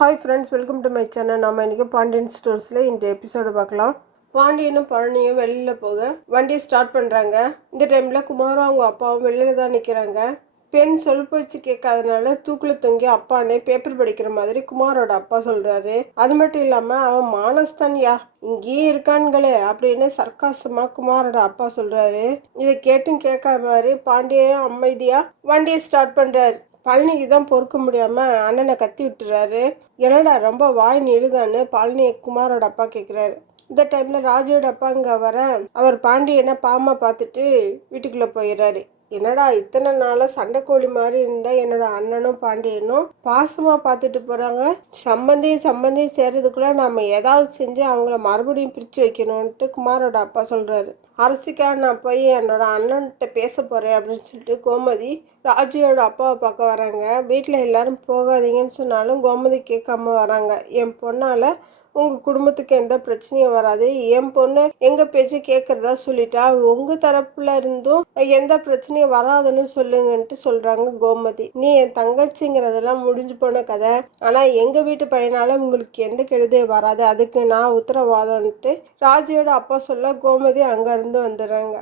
Hi friends, welcome to my channel. நம்ம இன்றைக்கி பாண்டியன் ஸ்டோர்ஸில் இந்த எபிசோடு பார்க்கலாம். பாண்டியனும் பழனியும் வெளியில் போக வண்டியை ஸ்டார்ட் பண்ணுறாங்க. இந்த டைமில் குமாரும் அவங்க அப்பாவும் வெளியில் தான் நிற்கிறாங்க. பெண் சொல் பேச்சு கேட்காதனால தூக்கில் தொங்கி அப்பானே பேப்பர் படிக்கிற மாதிரி குமாரோட அப்பா சொல்கிறாரு. அது மட்டும் இல்லாமல் அவன் மானஸ்தான்யா இங்கேயே இருக்கான்களே அப்படின்னு சர்க்காசமாக குமாரோட அப்பா சொல்கிறாரு. இதை கேட்டும் கேட்காத மாதிரி பாண்டியன் அமைதியாக வண்டியை ஸ்டார்ட் பண்ணுறாரு. பழனிக்கு தான் பொறுக்க முடியாமல் அண்ணனை கத்தி விட்டுறாரு. என்னடா ரொம்ப வாய் நிழுதான்னு பழனி குமாரோட அப்பா கேட்குறாரு. இந்த டைமில் ராஜுவோட அப்பா இங்கே வர அவர் பாண்டியனை பாமா பார்த்துட்டு வீட்டுக்குள்ளே போயிடுறாரு. என்னடா இத்தனை நாளாக சண்டைக்கோழி மாதிரி இருந்தால் என்னோட அண்ணனும் பாண்டியனும் பாசமாக பார்த்துட்டு போகிறாங்க. சம்பந்தியும் சேர்றதுக்குள்ளே நாம் ஏதாவது செஞ்சு அவங்கள மறுபடியும் பிரித்து வைக்கணும்ன்ட்டு குமாரோட அப்பா சொல்கிறாரு. அரசிக்காக நான் போய் என்னோட அண்ணன்கிட்ட பேச போகிறேன் அப்படின்னு சொல்லிட்டு கோமதி ராஜுவோட அப்பாவை பார்க்க வராங்க. வீட்டில் எல்லாரும் போகாதீங்கன்னு சொன்னாலும் கோமதி கேட்காம வராங்க. என் பொண்ணால் உங்கள் குடும்பத்துக்கு எந்த பிரச்சனையும் வராது. என் பொண்ணு எங்கள் பேச்சு கேட்குறதா சொல்லிட்டா உங்கள் தரப்புல இருந்தும் எந்த பிரச்சனையும் வராதுன்னு சொல்லுங்கன்ட்டு சொல்கிறாங்க கோமதி. நீ என் தங்கச்சிங்கிறதெல்லாம் முடிஞ்சு போன கதை. ஆனால் எங்கள் வீட்டு பையனால் உங்களுக்கு எந்த கெடுதலும் வராது, அதுக்கு நான் உத்தரவாதம்ன்ட்டு ராஜுவோட அப்பா சொல்ல கோமதி அங்கேருந்து வந்துடுறாங்க.